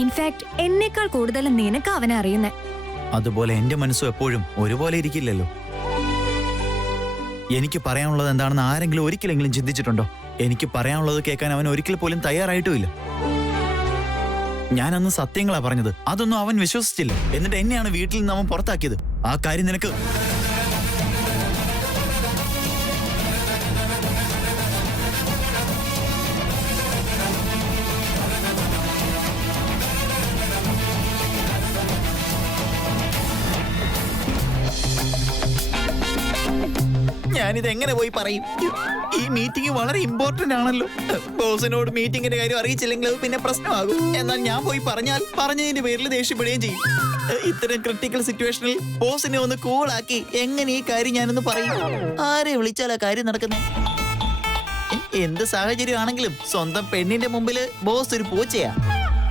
In fact എന്നേക്കാൾ കൂടുതൽ നിനക്ക് അവനെ അറിയുന്നേ. അതുപോലെ എന്റെ മനസ്സും എപ്പോഴും ഒരുപോലെ ഇരിക്കില്ലല്ലോ. എനിക്ക് പറയാനുള്ളത് എന്താണെന്ന് ആരെങ്കിലും ഒരിക്കലെങ്കിലും ചിന്തിച്ചിട്ടുണ്ടോ? എനിക്ക് പറയാനുള്ളത് കേൾക്കാൻ അവൻ ഒരിക്കൽ പോലും തയ്യാറായിട്ടുമില്ല. ഞാൻ അന്ന് സത്യങ്ങളാ പറഞ്ഞത്, അതൊന്നും അവൻ വിശ്വസിച്ചില്ല. എന്നിട്ട് എന്നെയാണ് വീട്ടിൽ നിന്ന് അവൻ പുറത്താക്കിയത്. ആ കാര്യം നിനക്ക് ഞാനിത് എങ്ങനെ പോയി പറയും? ഈ മീറ്റിംഗ് വളരെ ഇമ്പോർട്ടന്റ് ആണല്ലോ. ബോസിനോട് മീറ്റിംഗിന്റെ കാര്യം അറിയിച്ചില്ലെങ്കിൽ അത് പിന്നെ പ്രശ്നമാകും. എന്നാൽ ഞാൻ പോയി പറഞ്ഞാൽ പറഞ്ഞതിന്റെ പേരിൽ ദേഷ്യപ്പെടുകയും ചെയ്യും. ഇത്തരം ക്രിട്ടിക്കൽ സിറ്റുവേഷനിൽ ബോസിനെ ഒന്ന് കൂളാക്കി എങ്ങനെ ഈ കാര്യം ഞാനൊന്ന് പറയും? ആരെ വിളിച്ചാൽ ആ കാര്യം നടക്കുന്നത്? എന്ത് സാഹചര്യമാണെങ്കിലും സ്വന്തം പെണ്ണിന്റെ മുമ്പിൽ ബോസ് ഒരു പൂച്ചയാ.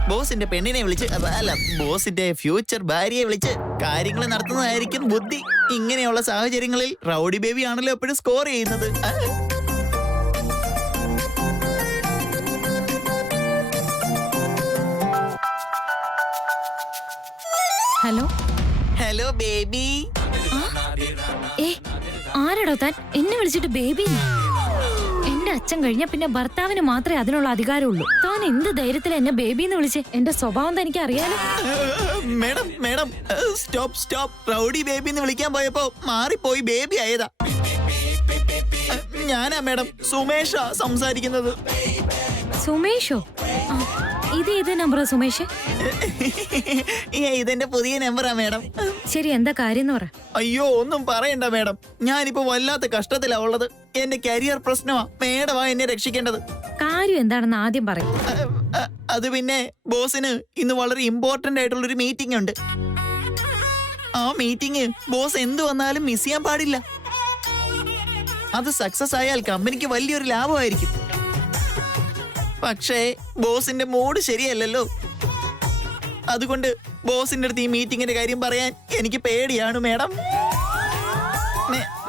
ബോസിന്റെ പെണ്ണിനെ വിളിച്ച്, അല്ല ബോസിന്റെ ഫ്യൂച്ചർ ഭാര്യയെ വിളിച്ച് കാര്യങ്ങൾ നടത്തുന്നതായിരിക്കും ബുദ്ധി. ഇങ്ങനെയുള്ള സാഹചര്യങ്ങളിൽ റൗഡി ബേബി ആണല്ലോ എപ്പോഴും സ്കോർ ചെയ്യുന്നത്. Hello hello baby. ആരാടോ താൻ? എന്നെ വിളിച്ചിട്ട് ബേബി? എന്റെ അച്ഛൻ കഴിഞ്ഞ പിന്നെ ഭർത്താവിന് മാത്രമേ അതിനുള്ള അധികാരമുള്ളൂ. താൻ എന്ത് ധൈര്യത്തിൽ എന്നെ ബേബിന്ന് വിളിച്ച്? എന്റെ സ്വഭാവം തനിക്ക് അറിയാലോ. Madam madam stop stop. Rowdy baby എന്ന് വിളിക്കാൻ പോയപ്പോ മാറിപ്പോയി ബേബി ആയതാ. ഞാനാ മേഡം, സുമേഷാ സംസാരിക്കുന്നത്. സുമേഷോ? ഇത് നമ്പറാ സുമേഷ്? ഇതെന്റെ പുതിയ നമ്പറാ മേഡം. ശരി, എന്താ കാര്യം പറ. അയ്യോ ഒന്നും പറയണ്ട മേഡം, ഞാനിപ്പോ വല്ലാത്ത കഷ്ടത്തിലാ ഉള്ളത്. എന്റെ കരിയർ പ്രശ്നമാ. മേഡമാ എന്നെ രക്ഷിക്കേണ്ടത്. കാര്യം എന്താണെന്ന് ആദ്യം പറയും. അത് പിന്നെ ബോസിന് ഇന്ന് വളരെ ഇമ്പോർട്ടന്റ് ആയിട്ടുള്ളൊരു മീറ്റിംഗ് ഉണ്ട്. ആ മീറ്റിംഗ് ബോസ് എന്ത് വന്നാലും മിസ് ചെയ്യാൻ പാടില്ല. അത് സക്സസ് ആയാൽ കമ്പനിക്ക് വലിയൊരു ലാഭമായിരിക്കും. പക്ഷേ ബോസിന്റെ മൂഡ് ശരിയല്ലല്ലോ. അതുകൊണ്ട് ബോസിന്റെ അടുത്ത് ഈ മീറ്റിംഗിന്റെ കാര്യം പറയാൻ എനിക്ക് പേടിയാണ് മേഡം.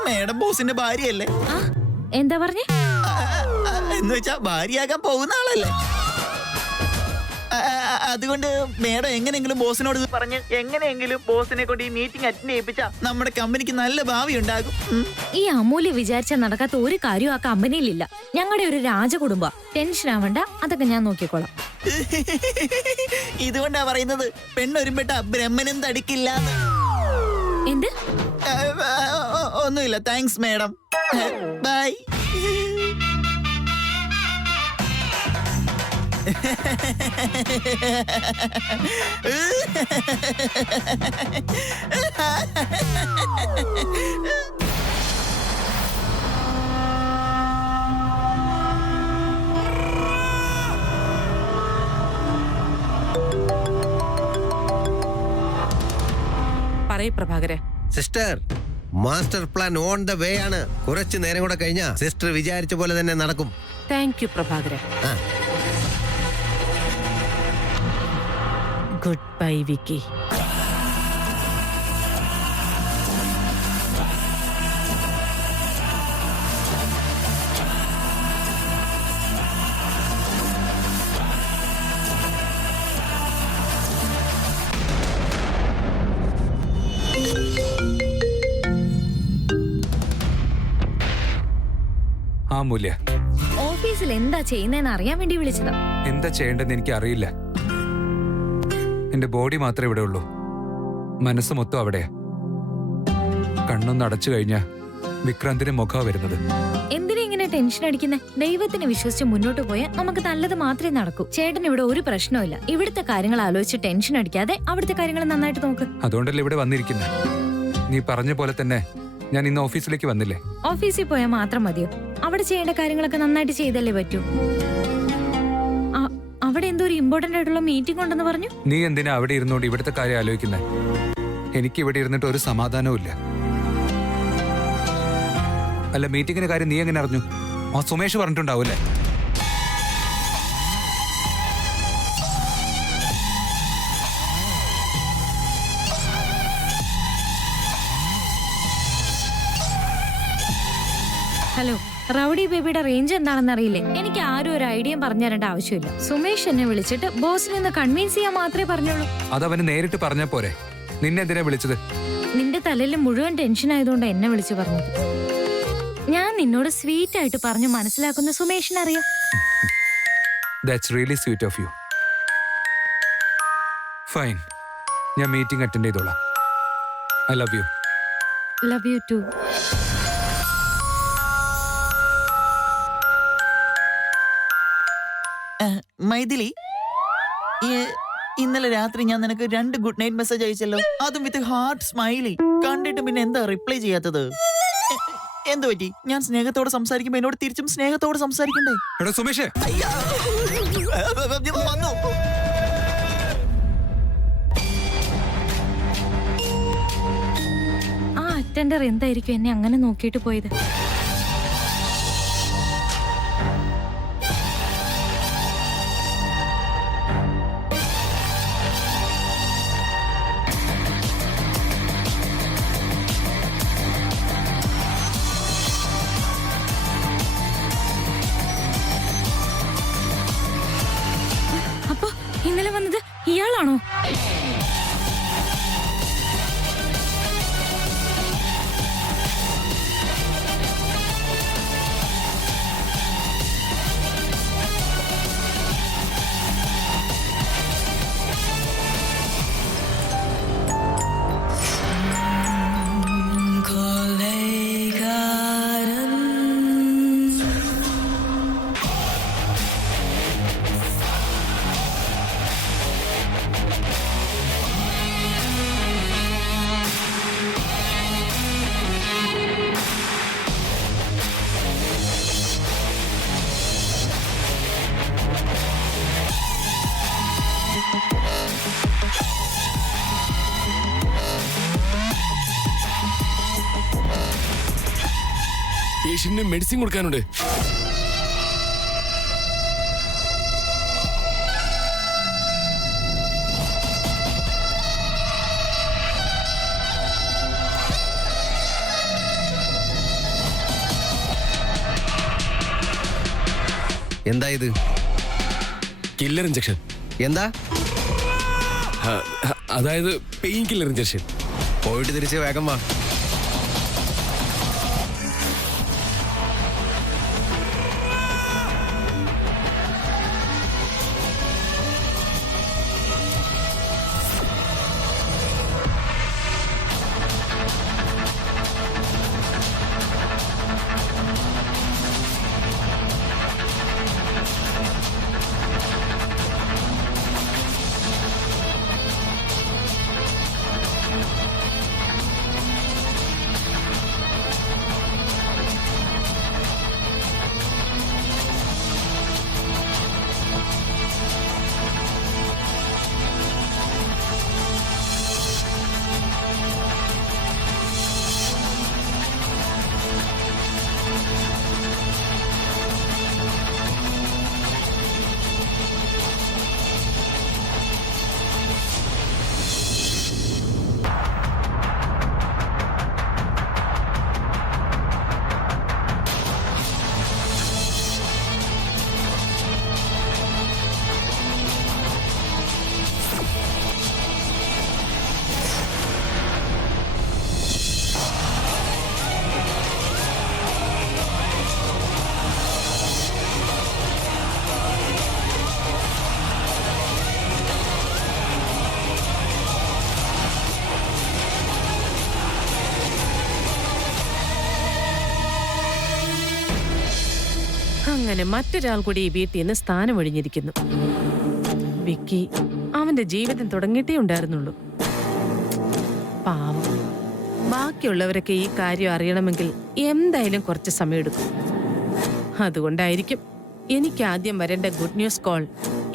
മേഡം ബോസിന്റെ ഭാര്യയല്ലേ? എന്താ പറഞ്ഞേ? എന്ന് വെച്ചാ ഭാര്യയാകാൻ പോകുന്ന ആളല്ലേ. അതുകൊണ്ട് മേഡം എങ്ങനെയെങ്കിലും ബോസിനോട് ഇത് പറഞ്ഞ് എങ്ങനെയെങ്കിലും ബോസിനെ കൊണ്ട് ഈ മീറ്റിംഗ് അറ്റൻഡ് ചെയ്യിപ്പിച്ചാ നമ്മുടെ കമ്പനിക്ക് നല്ല ഭാവി ഉണ്ടാകും. ഈ അമൂല്യ വിചാരിച്ചാൽ നടക്കാത്ത ഒരു കാര്യം ആ കമ്പനിയിലില്ല. ഞങ്ങളുടെ ഒരു രാജകുടുംബ. ടെൻഷൻ ആവണ്ട, അതൊക്കെ ഞാൻ നോക്കിക്കോളാം. ഇതുകൊണ്ടാ പറയുന്നത് പെണ്ണൊരുമ്പെട്ട ബ്രഹ്മനും തടിക്കില്ല. എന്ത്? ഒന്നുമില്ല. Thanks madam. ബൈ. പറയ് പ്രഭാകരെ. Sister, master plan on the way ആണ്. കുറച്ചു നേരം കൂടെ കഴിഞ്ഞാ സിസ്റ്റർ വിചാരിച്ച പോലെ തന്നെ നടക്കും. താങ്ക് യു പ്രഭാകരെ. Good bye Vicky. ആ മൂല്യ, ഓഫീസിൽ എന്താ ചെയ്യുന്നതെന്ന് അറിയാൻ വേണ്ടി വിളിച്ചതാ. എന്താ ചെയ്യേണ്ടതെന്ന് എനിക്ക് അറിയില്ല. എന്റെ ബോഡി മാത്രമേ ഇവിടെ ഉള്ളൂ, മനസ്സ് മൊത്തം അവിടെയാ. കണ്ണൊന്ന് അടച്ചു കഴിഞ്ഞാ വിക്രാന്തിന്റെ മുഖം വരുന്നത്. എന്തിനാ ഇങ്ങനെ ടെൻഷൻ അടിക്കുന്നേ? ദൈവത്തിനെ വിശ്വസിച്ച് മുന്നോട്ട് പോയാൽ നമുക്ക് നല്ലത് മാത്രമേ നടക്കൂ. ചേട്ടൻ ഇവിടെ ഒരു പ്രശ്നമില്ല. ഇവിടുത്തെ കാര്യങ്ങൾ ആലോചിച്ച് ടെൻഷൻ അടിക്കാതെ അവിടുത്തെ കാര്യങ്ങൾ നന്നായിട്ട് നോക്ക്. അതുകൊണ്ടല്ലേ ഇവിടെ വന്നിരിക്കുന്നത്. നീ പറഞ്ഞ പോലെ തന്നെ ഞാൻ ഇന്ന് ഓഫീസിലേക്ക് വന്നില്ലേ? ഓഫീസിൽ പോയാൽ മാത്രം മതിയോ? അവിടെ ചെയ്യേണ്ട കാര്യങ്ങളൊക്കെ നന്നായിട്ട് ചെയ്തല്ലേ പറ്റൂ. അവിടെ എന്തോ ഒരു ഇമ്പോർട്ടന്റ് ആയിട്ടുള്ള മീറ്റിംഗ് ഉണ്ടെന്ന് പറഞ്ഞു. നീ എന്തിനാ അവിടെ ഇരുന്നോണ്ട് ഇവിടുത്തെ കാര്യം ആലോചിക്കുന്നത്? എനിക്ക് ഇവിടെ ഇരുന്നിട്ട് ഒരു സമാധാനവും ഇല്ല. അല്ല, മീറ്റിംഗിന്റെ കാര്യം നീ എങ്ങനെ അറിഞ്ഞു? ആ സുമേഷ് പറഞ്ഞിട്ടുണ്ടാവൂല്ലേ? ഹലോ, റൗഡി ബേബിയുടെ റേഞ്ച് എന്താണെന്ന് അറിയില്ലേ? എനിക്ക് ആരും ഒരു ഐഡിയ പറഞ്ഞു തരേണ്ട ആവശ്യമില്ല. സുമേഷ് എന്നെ വിളിച്ചിട്ട് ബോസിനെ ഒന്ന് കൺവിൻസ് ചെയ്യാൻ മാത്രമേ പറഞ്ഞുള്ളൂ. അതവന് നേരിട്ട് പറഞ്ഞാ പോരെ. നിന്നെ എന്തിനാ വിളിച്ചത്? നിന്റെ തലയിൽ മുഴുവൻ ടെൻഷൻ ആയതുകൊണ്ട് എന്നെ വിളിച്ചു പറഞ്ഞത്. ഞാൻ നിന്നോട് സ്വീറ്റ് ആയിട്ട് പറഞ്ഞു മനസ്സിലാക്കുന്ന സുമേഷിനറിയാം. That's really sweet of you. Fine, ഞാൻ മീറ്റിംഗ് അറ്റൻഡ് ചെയ്തോളാം. I love you. Love you too. Maithili, ഇന്നലെ രാത്രി ഞാൻ നിനക്ക് 2 ഗുഡ് നൈറ്റ് മെസ്സേജ് അയച്ചല്ലോ, അതും വിത്ത് ഹാർട്ട് സ്മൈലി. കണ്ടിട്ട് പിന്നെ എന്താ റിപ്ലൈ ചെയ്യാത്തത്? എന്തു പറ്റി? ഞാൻ സ്നേഹത്തോടെ സംസാരിക്കുമ്പോ എന്നോട് തിരിച്ചും സ്നേഹത്തോടെ സംസാരിക്കണ്ടേ? എടാ സുമേഷേ, വന്നു. ആ അറ്റൻഡർ എന്തായിരിക്കും എന്നെ അങ്ങനെ നോക്കിയിട്ട് പോയത്? അപ്പൊ ഇന്നലെ വന്നത് ഇയാളാണോ? പേഷ്യന്റിന് മെഡിസിൻ കൊടുക്കാനുണ്ട്. എന്താ ഇത്? Killer injection. എന്താ? അതായത് പെയിൻ കില്ലർ ഇഞ്ചക്ഷൻ. പോയിട്ട് തിരിച്ച് വേഗം വാ. അങ്ങനെ മറ്റൊരാൾ കൂടി ഈ വീട്ടിൽ നിന്ന് സ്ഥാനമൊഴിഞ്ഞിരിക്കുന്നു. വിക്കി അവന്റെ ജീവിതം തുടങ്ങിയിട്ടേ ഉണ്ടായിരുന്നുള്ളൂ. പാവം. ബാക്കിയുള്ളവരൊക്കെ ഈ കാര്യം അറിയണമെങ്കിൽ എന്തായാലും കുറച്ച് സമയമെടുക്കും. അതുകൊണ്ടായിരിക്കും എനിക്ക് ആദ്യം വരേണ്ട ഗുഡ് ന്യൂസ് കോൾ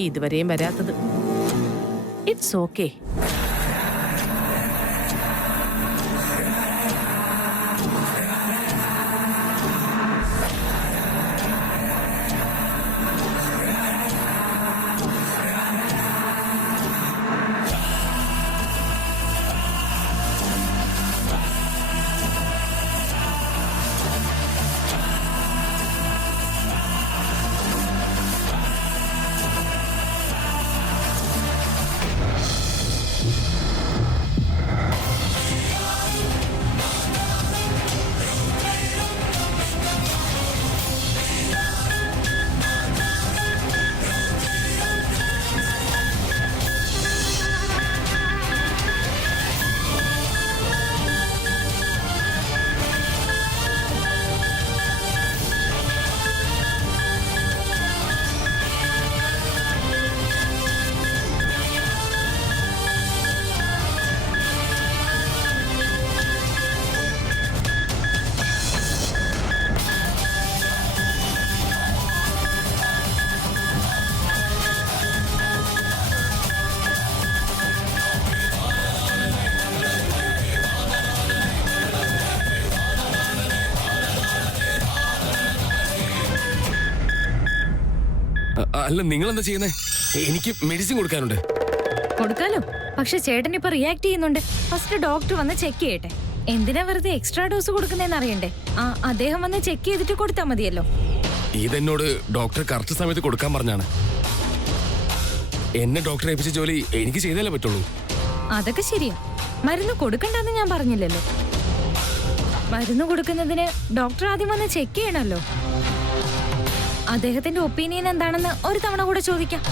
ഇതുവരെയും വരാത്തത്. It's okay. അല്ല നിങ്ങൾ എന്താ ചെയ്യുന്നേ? എനിക്ക് മെഡിസിൻ കൊടുക്കാനുണ്ട്. കൊടുക്കാലോ, പക്ഷെ ചേട്ടൻ ഇപ്പൊ റിയാക്ട് ചെയ്യുന്നുണ്ട്. ഫസ്റ്റ് ഡോക്ടർ വന്ന് ചെക്ക് ചെയ്യട്ടെ. എന്തിനാ വെറുതെ എക്സ്ട്രാ ഡോസ് കൊടുക്കുന്നതെന്ന് അറിയണ്ടേ? അദ്ദേഹം വന്ന് ചെക്ക് ചെയ്തിട്ട് കൊടുത്താൽ മതിയല്ലോ. ഇതെന്നോട് ഡോക്ടർ കറക്റ്റ് സമയത്ത് കൊടുക്കാൻ പറഞ്ഞാണ്. എന്നെ ഡോക്ടറെ ഏൽപ്പിച്ച ജോലി എനിക്ക് ചെയ്താലേ പറ്റുള്ളൂ. അതൊക്കെ ശരിയാ. മരുന്ന് കൊടുക്കണ്ടെന്ന് ഞാൻ പറഞ്ഞില്ലല്ലോ. മരുന്ന് കൊടുക്കുന്നതിന് ഡോക്ടർ ആദ്യം വന്ന് ചെക്ക് ചെയ്യണമല്ലോ. അദ്ദേഹത്തിന്റെ ഒപ്പീനിയൻ എന്താണെന്ന് ഒരു തവണ കൂടെ ചോദിക്കാം.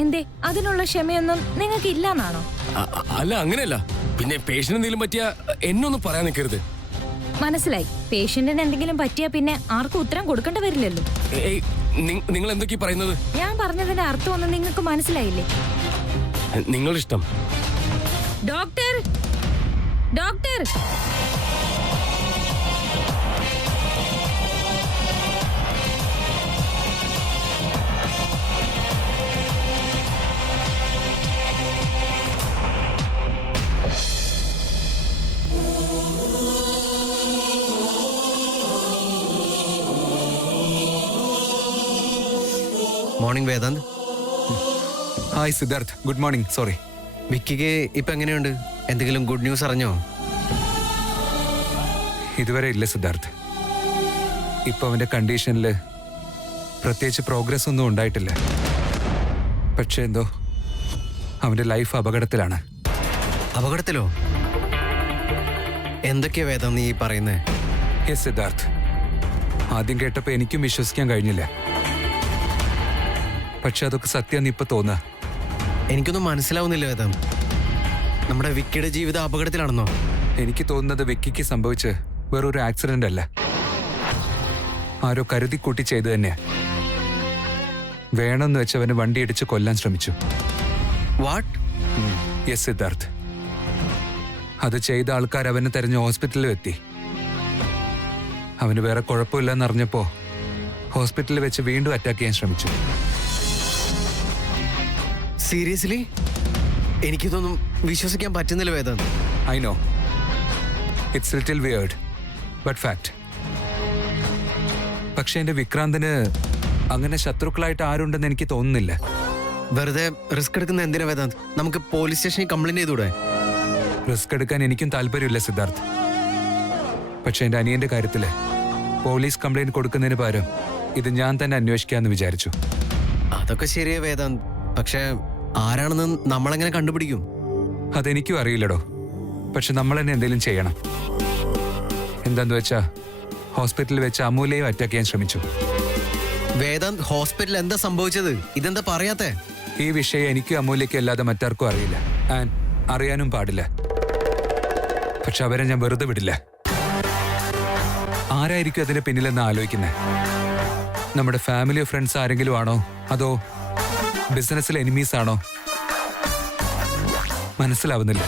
എന്തേ, അതിനുള്ള ക്ഷമയൊന്നും നിങ്ങൾക്ക് ഇല്ലാന്നാണോ? അല്ല, അങ്ങനെയല്ല. പിന്നെ പേഷ്യന്റ് എന്തെങ്കിലും പറ്റിയ എന്നൊന്നും പറയാൻ നിൽക്കരുത്. മനസ്സിലായി. പേഷ്യന്റിന് എന്തെങ്കിലും പറ്റിയാ പിന്നെ ആർക്കും ഉത്തരം കൊടുക്കേണ്ടി വരില്ലല്ലോ. നിങ്ങൾ എന്തൊക്കെയാ പറയുന്നത്? ഞാൻ പറഞ്ഞതിന്റെ അർത്ഥമൊന്നും നിങ്ങൾക്ക് മനസ്സിലായില്ലേ? നിങ്ങളിഷ്ടം. Doctor, doctor, morning Vedant. Hi Siddharth, good morning. Sorry. വിക്കിക്ക് ഇപ്പൊ എങ്ങനെയുണ്ട്? എന്തെങ്കിലും ഗുഡ് ന്യൂസ് അറിഞ്ഞോ? ഇതുവരെ ഇല്ല സിദ്ധാർത്ഥ്. ഇപ്പൊ അവന്റെ കണ്ടീഷനിൽ പ്രത്യേകിച്ച് പ്രോഗ്രസ് ഒന്നും ഉണ്ടായിട്ടില്ല. പക്ഷെ എന്തോ അവന്റെ ലൈഫ് അപകടത്തിലാണ്. അപകടത്തിലോ? എന്തൊക്കെയാ വേദം നീ പറയുന്നേ? യെസ് സിദ്ധാർത്ഥ്, ആദ്യം കേട്ടപ്പോ എനിക്കും വിശ്വസിക്കാൻ കഴിഞ്ഞില്ല. പക്ഷെ അതൊക്കെ സത്യം ഇപ്പൊ തോന്നുക. എനിക്കൊന്നും മനസ്സിലാവുന്നില്ല വേദം. നമ്മുടെ വിക്കിയുടെ ജീവിതം അപകടത്തിലാണെന്നോ? എനിക്ക് തോന്നുന്നത് വിക്കിക്ക് സംഭവിച്ച് വേറൊരു ആക്സിഡന്റ് അല്ല, ആരോ കരുതി കൂട്ടി ചെയ്തു തന്നെയാ. വേണമെന്ന് വെച്ചവന് വണ്ടി ഇടിച്ച് കൊല്ലാൻ ശ്രമിച്ചു. വാട്ട്? യെസ് സിദ്ധാർത്ഥ്, അത് ചെയ്ത ആൾക്കാർ അവനെ തെരഞ്ഞ് ഹോസ്പിറ്റലിൽ എത്തി. അവന് വേറെ കുഴപ്പമില്ലെന്ന് അറിഞ്ഞപ്പോ ഹോസ്പിറ്റലിൽ വെച്ച് വീണ്ടും അറ്റാക്ക് ചെയ്യാൻ ശ്രമിച്ചു. സീരിയസ്ലി? എനിക്കിതൊന്നും വിശ്വസിക്കാൻ പറ്റുന്നില്ല Vedant. I know it's little weird but fact. പക്ഷെ എന്റെ വിക്രാന്തിന് അങ്ങനെ ശത്രുക്കളായിട്ട് ആരുണ്ടെന്ന് എനിക്ക് തോന്നുന്നില്ല. വെറുതെ റിസ്ക് എടുക്കുന്ന എന്തിനാ വേദാന്ത്? നമുക്ക് പോലീസ് സ്റ്റേഷനിൽ കംപ്ലൈന്റ് ചെയ്തൂടെ? റിസ്ക് എടുക്കാൻ എനിക്കും താല്പര്യമില്ല സിദ്ധാർത്ഥ്. പക്ഷെ എന്റെ അനിയന്റെ കാര്യത്തില് പോലീസ് കംപ്ലൈന്റ് കൊടുക്കുന്നതിന് പകരം ഇത് ഞാൻ തന്നെ അന്വേഷിക്കാന്ന് വിചാരിച്ചു. അതൊക്കെ ശരിയാ വേദാന്ത്. പക്ഷെ ആരാണെന്ന് നമ്മളെങ്ങനെ കണ്ടുപിടിക്കും? അതെനിക്കും അറിയില്ലടോ. പക്ഷെ നമ്മൾ തന്നെ എന്തെങ്കിലും ചെയ്യണം. എന്താന്ന് വെച്ചാ ഹോസ്പിറ്റലിൽ വെച്ച് അമൂലയും അറ്റാക്ക് ചെയ്യാൻ ശ്രമിച്ചു. വേദാന്ത്, ഹോസ്പിറ്റലിൽ എന്താ സംഭവിച്ചത്? ഇതെന്താ പറയാത്തെ? ഈ വിഷയം എനിക്കും അമൂലയ്ക്കും അല്ലാതെ മറ്റാർക്കും അറിയില്ല. ആൻഡ് അറിയാനും പാടില്ല. പക്ഷെ അവരെ ഞാൻ വെറുതെ വിടില്ല. ആരായിരിക്കും അതിന് പിന്നിലെന്ന് ആലോചിക്കുന്നത്? നമ്മുടെ ഫാമിലിയോ ഫ്രണ്ട്സ് ആരെങ്കിലും ആണോ, അതോ ബിസിനസ്സിലെ എനിമീസ് ആണോ? മനസ്സിലാവുന്നില്ല.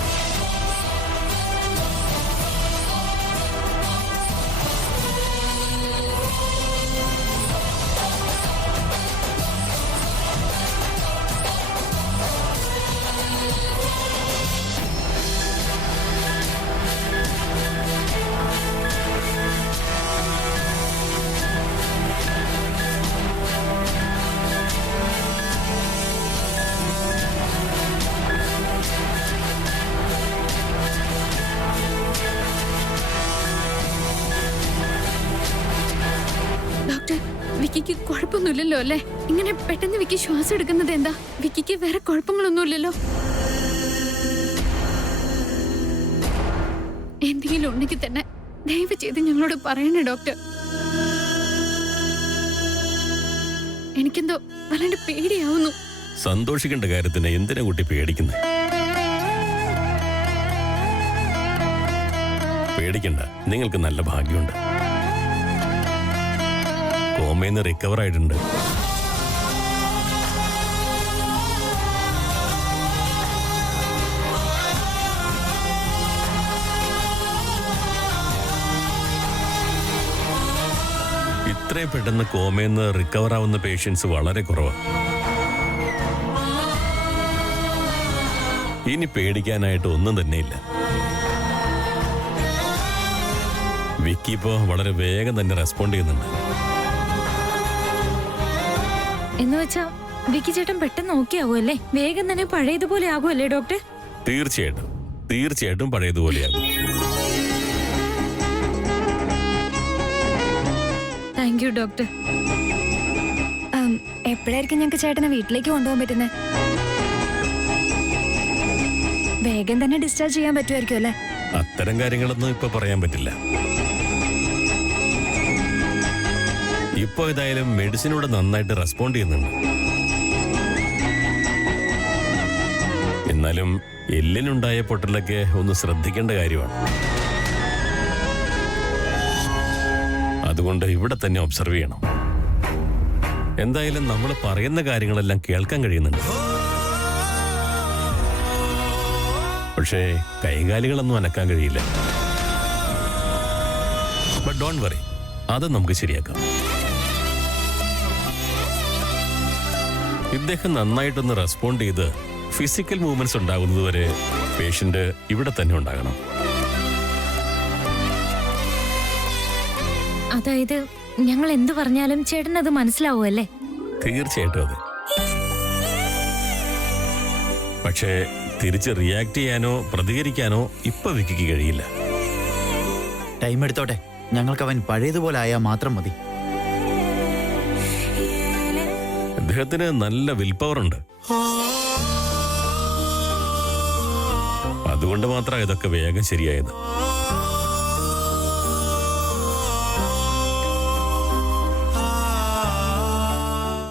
വിക്കിക്ക് കുഴപ്പമൊന്നുമില്ലല്ലോ അല്ലേ? ഇങ്ങനെ പെട്ടെന്ന് വിക്കി ശ്വാസം എടുക്കുന്നത് എന്താ? വിക്കിക്ക് വേറെ കുഴപ്പങ്ങളൊന്നുമില്ലല്ലോ? എന്തെങ്കിലും ഉണ്ടെങ്കിൽ തന്നെ ദയവ് ചെയ്ത് ഞങ്ങളോട് പറയണേ ഡോക്ടർ. എനിക്കെന്തോ വല്ലാണ്ട് പേടിയാവുന്നു. സന്തോഷിക്കേണ്ട കാര്യത്തിന് എന്തിനാ കുട്ടി പേടിക്കുന്നത്? പേടിക്കണ്ട, നിങ്ങൾക്ക് നല്ല ഭാഗ്യമുണ്ട്. കോമയിൽ റിക്കവർ ആയിട്ടുണ്ട്. ഇത്രയും പെട്ടെന്ന് കോമയിൽ നിന്ന് റിക്കവർ ആവുന്ന പേഷ്യൻസ് വളരെ കുറവാണ്. ഇനി പേടിക്കാനായിട്ട് ഒന്നും തന്നെയില്ല. വിക്കി ഇപ്പോ വളരെ വേഗം തന്നെ റെസ്പോണ്ട് ചെയ്യുന്നുണ്ട്. എന്ന് വെച്ചാ വിക്കി ചേട്ടൻ പെട്ടെന്ന് ഓക്കെ ആവുമല്ലേ? വേഗം തന്നെ പഴയതുപോലെ ആകുമല്ലേ ഡോക്ടർ? തീർച്ചയായിട്ടും തീർച്ചയായിട്ടും പഴയതുപോലെയാകും. Thank you doctor. എപ്പോഴായിരിക്കും ഞങ്ങൾക്ക് ചേട്ടനെ വീട്ടിലേക്ക് കൊണ്ടുപോകാൻ പറ്റുന്നത്? വേഗം തന്നെ ഡിസ്ചാർജ് ചെയ്യാൻ പറ്റുമായിരിക്കും അല്ലേ? അത്തരം കാര്യങ്ങളൊന്നും ഇപ്പൊ പറയാൻ പറ്റില്ല. ഇപ്പൊ ഏതായാലും മെഡിസിനോട് നന്നായിട്ട് റെസ്പോണ്ട് ചെയ്യുന്നുണ്ട്. എന്നാലും എല്ലിനുണ്ടായ പൊട്ടലൊക്കെ ഒന്ന് ശ്രദ്ധിക്കേണ്ട കാര്യമാണ്. അതുകൊണ്ട് ഇവിടെ തന്നെ ഒബ്സർവ് ചെയ്യണം. എന്തായാലും നമ്മൾ പറയുന്ന കാര്യങ്ങളെല്ലാം കേൾക്കാൻ കഴിയുന്നുണ്ട്. പക്ഷേ കൈകാലികളൊന്നും അനക്കാൻ കഴിയില്ല. ബട്ട് ഡോണ്ട് വറി, അത് നമുക്ക് ശരിയാക്കാം. ഇദ്ദേഹം നന്നായിട്ടൊന്ന് റെസ്പോണ്ട് ചെയ്ത് ഫിസിക്കൽ മൂവ്മെന്റ്സ് ഉണ്ടാകുന്നതുവരെ പേഷ്യന്റ് ഇവിടെ തന്നെ ഉണ്ടാകണം. അതായത് ഞങ്ങൾ എന്ത് പറഞ്ഞാലും ചേട്ടൻ അത് മനസ്സിലാവുമല്ലേ? തീർച്ചയായിട്ടും അതെ. പക്ഷേ തിരിച്ച് റിയാക്ട് ചെയ്യാനോ പ്രതികരിക്കാനോ ഇപ്പൊ വിക്കിക്ക് കഴിയില്ല. ടൈം എടുത്തോട്ടെ, ഞങ്ങൾക്ക് അവൻ പഴയതുപോലെ ആയാൽ മാത്രം മതി. അദ്ദേഹത്തിന് നല്ല വിൽ പവർ ഉണ്ട്. അതുകൊണ്ട് മാത്രമാണ് ഇതൊക്കെ വേഗം ശരിയായത്.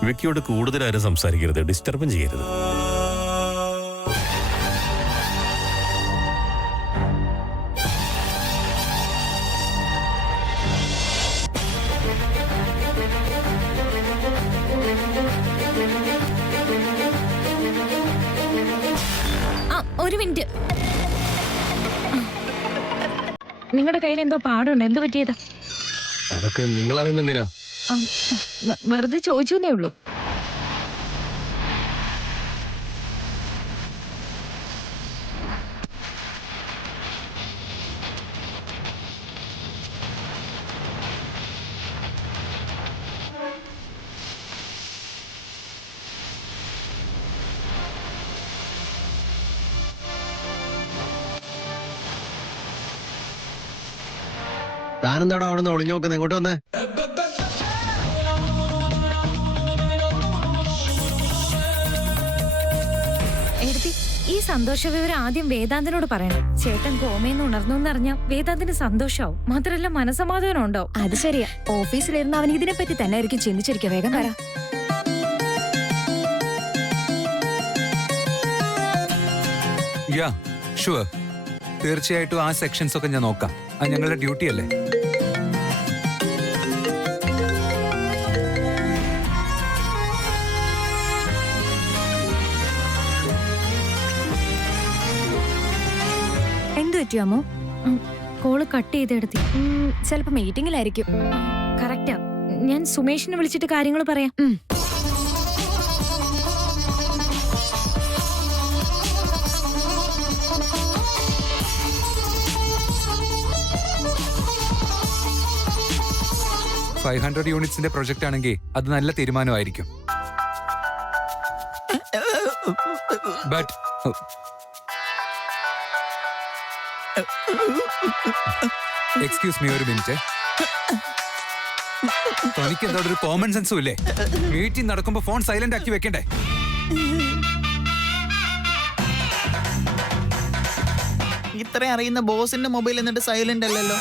വിക്കിയോട് കൂടുതൽ ആരും സംസാരിക്കരുത്, ഡിസ്റ്റർബും ചെയ്യരുത്. ഒരു മിനിറ്റ്. നിങ്ങളുടെ കയ്യിൽ എന്തോ പാടുണ്ട്, എന്ത് പറ്റിയതാ? അതൊക്കെ നിങ്ങളറിയുന്നെന്തിനാ? വെറുതെ ചോദിച്ചേ ഉള്ളൂ. താനെന്താടോ അവിടെ നിന്ന് ഒളിഞ്ഞു നോക്കുന്നത്? എങ്ങോട്ട് വന്നേ? എഴുതി ഈ സന്തോഷ വിവരം ആദ്യം വേദാന്തിനോട് പറയണം. ചേട്ടൻ കോമയെന്ന് ഉണർന്നു എന്നറിഞ്ഞാൽ വേദാന്തിന് സന്തോഷാവും, മാത്രല്ല മനസമാധാനം ഉണ്ടാവും. അത് ശരിയാ. ഓഫീസിലിരുന്ന് അവൻ ഇതിനെ പറ്റി തന്നെ ആയിരിക്കും ചിന്തിച്ചിരിക്കുക. വേഗം പറ. യാ ഷുവർ, തീർച്ചയായിട്ടും ആ സെക്ഷൻസ് ഒക്കെ ഞാൻ നോക്കാം. അത് ഞങ്ങളുടെ ഡ്യൂട്ടി അല്ലേ? എന്ത് പറ്റിയാമോ? Call cut ചെയ്തെടുത്തി. ചിലപ്പോ മീറ്റിംഗിലായിരിക്കും. കറക്റ്റാ, ഞാൻ സുമേഷിനെ വിളിച്ചിട്ട് കാര്യങ്ങൾ പറയാം. $500 യൂണിറ്റ്സിന്റെ പ്രൊജക്ട് ആണെങ്കിൽ അത് നല്ല തീരുമാനമായിരിക്കും. ബട്ട് എക്സ്ക്യൂസ് മീ, ഒരു മിനിറ്റ്. തനിക്ക് എന്താ ഒരു കോമൺ സെൻസും ഇല്ലേ? മീറ്റിംഗ് നടക്കുമ്പോ ഫോൺ സൈലന്റ് ആക്കി വെക്കണ്ടേ? ഇത്രയും അറിയുന്ന ബോസിന്റെ മൊബൈൽ എന്നിട്ട് സൈലന്റ് അല്ലല്ലോ.